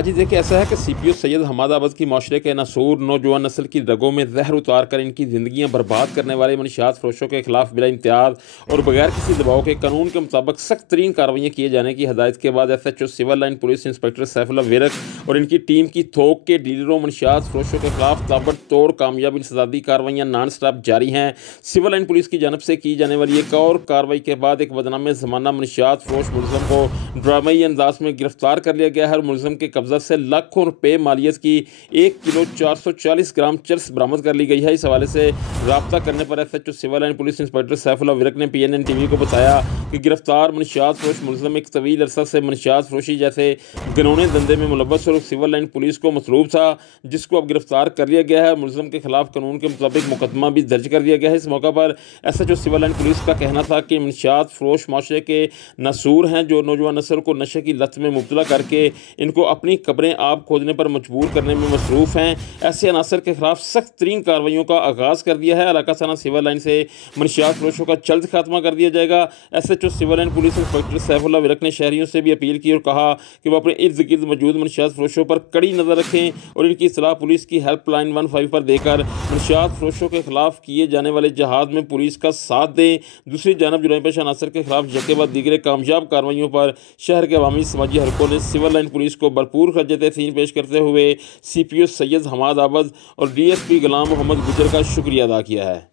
आज ही देखिए ऐसा है कि सीपीओ सैयद हमाद आबद की माशरे के नसूर नौजवान नस्ल की रगों में जहर उतार कर इनकी ज़िंदगियां बर्बाद करने वाले मनशियात फरोशों के खिलाफ बिला इम्तियाज़ और बगैर किसी दबाव के कानून के मुताबिक सख्त तरीन कार्रवाइयाँ किए जाने की हदायत के बाद SHO civil line police inspector Saifullah Virk और इनकी टीम की थोक के डीलरों मनशियात फरोशों के खिलाफ ताबड़तोड़ कामयाब इंसदादी कार्रवाइयाँ नॉन स्टॉप जारी हैं। सिविल लाइन पुलिस की जानब से की जाने वाली एक और कार्रवाई के बाद एक बदनाम ज़माना मनशियात फरोश मुलज़म को ड्रामाई अंदाज में गिरफ्तार कर लिया गया है। मुलज़म के कब्जा से लाखों रुपए मालियत की 1 किलो 440 ग्राम चरस बरामद कर ली गई है। इस हवाले से रब्ता करने पर SHO civil line police inspector Saifullah Virk ने PNN TV को बताया कि गिरफ्तार मनशियात फरोश मुलज़म एक तवील अरसा से मनशियात फरोशी जैसे घिनौने धंधे में मुलव्वस और सिविल लाइन पुलिस को मसरूफ़ था, जिसको अब गिरफ्तार कर लिया गया है। मुलज़म के खिलाफ कानून के मुताबिक मुकदमा भी दर्ज कर दिया गया है। इस मौका पर SHO सिविल लाइन पुलिस का कहना था कि मनशियात फरोश माशरे के नसूर हैं जो नौजवान नस्ल को नशे की लत में मुब्तला करके इनको अपनी कब्रें आप खोदने पर मजबूर करने में मसरूफ़ हैं। ऐसे अनासर के खिलाफ सख्त तरीन कार्रवाइयों का आगाज़ कर दिया है। इलाका थाना सिविल लाइन से मनशियात फरोशों का जल्द खात्मा कर दिया जाएगा। SHO civil line police inspector Saifullah Virk ने शहरियों से भी अपील की और कहा कि वो अपने इर्द गिर्द मौजूद मनशियात फरोशों पर कड़ी नज़र रखें और इनकी इत्तला पुलिस की हेल्पलाइन 15 पर देकर मनशियात फरोशों के खिलाफ किए जाने वाले जहाद में पुलिस का साथ दें। दूसरी जानब जुर्म पेशा अनासर के खिलाफ यके बाद दीगरे कामयाब कार्रवाइयों पर शहर के अवामी समाजी हलकों ने सिविल लाइन पुलिस को भरपूर खर्ज तहसीन पेश करते हुए CPO सैयद हमाद आबद और DSP गुलाम मोहम्मद गुजर का शुक्रिया अदा किया है।